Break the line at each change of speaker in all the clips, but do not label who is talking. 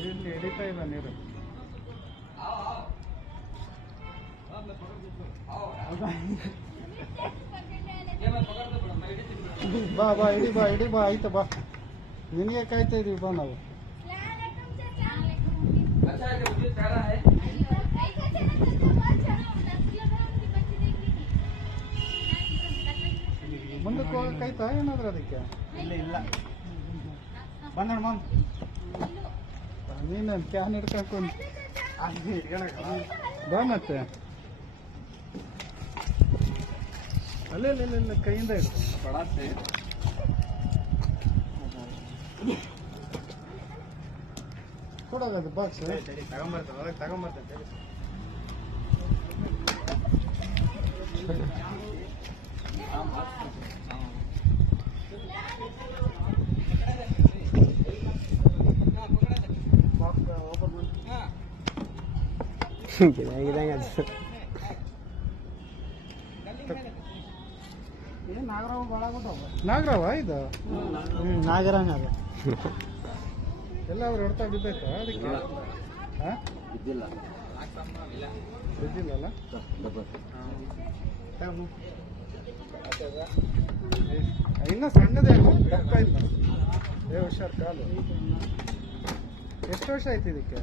ಇಲ್ಲಿ ಎಳಿತಾ ಇಲ್ಲ ನೀರು. ಬಾ ಬಾ, ಇಡಿ ಬಾ ಇಡಿ, ಬಾ, ಆಯ್ತು, ಬಾ. ನಿನಗೆ ಕಾಯ್ತಾ ಇದೀವಿ, ಬಾ ನಾವು. ಮುಂದಕ್ಕೆ ಹೋಗಕ್ಕಾಯ್ತಾ ಏನಾದ್ರೂ ಅದಕ್ಕೆ?
ಇಲ್ಲ ಇಲ್ಲ. ಬಂದಣ
ನೀನು ಕ್ಯಾನ್ ಹಿಡ್ಕೊಂಡು. ಬಾ ಮತ್ತೆ. ಅಲ್ಲೇ ಇಲ್ಲ ಇಲ್ಲ ಕೈಯಿಂದ ಇಡು
ಪಡಾತೆ.
ಕೊಡೋದು ಬಾಕ್ಸ್
ತಡಿ, ತಡಿ, ತಗೊಂಬರ್ತೇನೆ
ನಾಗರಾವ ಭಾಳ ನಾಗರಾವ ಇದು
ಹ್ಞೂ ನಾಗರಾಂಗ ಅದು
ಅವ್ರು ಹೊಡ್ತಾ ಬಿದ್ದೈತಾ ಅದಕ್ಕೆ? ಹಾಂ?
ಇದ್ದಿಲ್ಲ
ಬಿದ್ದಿಲ್ಲಲ್ಲ. ಇನ್ನೂ ಸಣ್ಣದೇ ದಪ್ಪ ಇಲ್ಲ. ಏ ಹುಷಾರ್ ಕಾಲು. ಎಷ್ಟು ವರ್ಷ ಆಯ್ತು ಇದಕ್ಕೆ?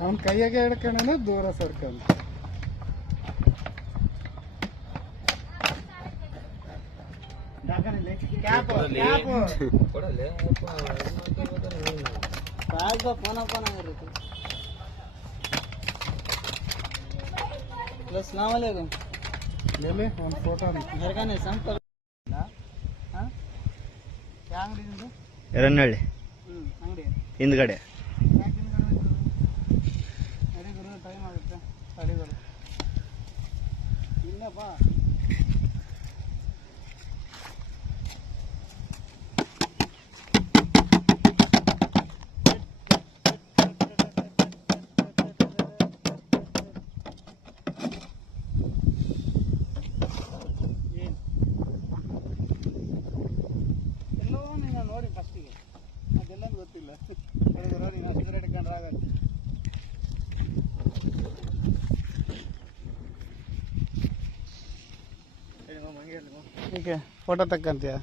ಅವನ ಕೈಯಾಗೆ ಹಿಡ್ಕೊಂಡೇನೆ ದೂರ ಸರ್ಕೊಂಡು
ಡಾಕನಲ್ಲಿ ಹಿಂದ್ಗಡೆ
ಕೊಡಲಿ.
ಕ್ಯಾಪ್ டைம் ஆகிட்டு தடி வரும். ಈಗ ಫೋಟೋ ತಕ್ಕಂತೀಯ?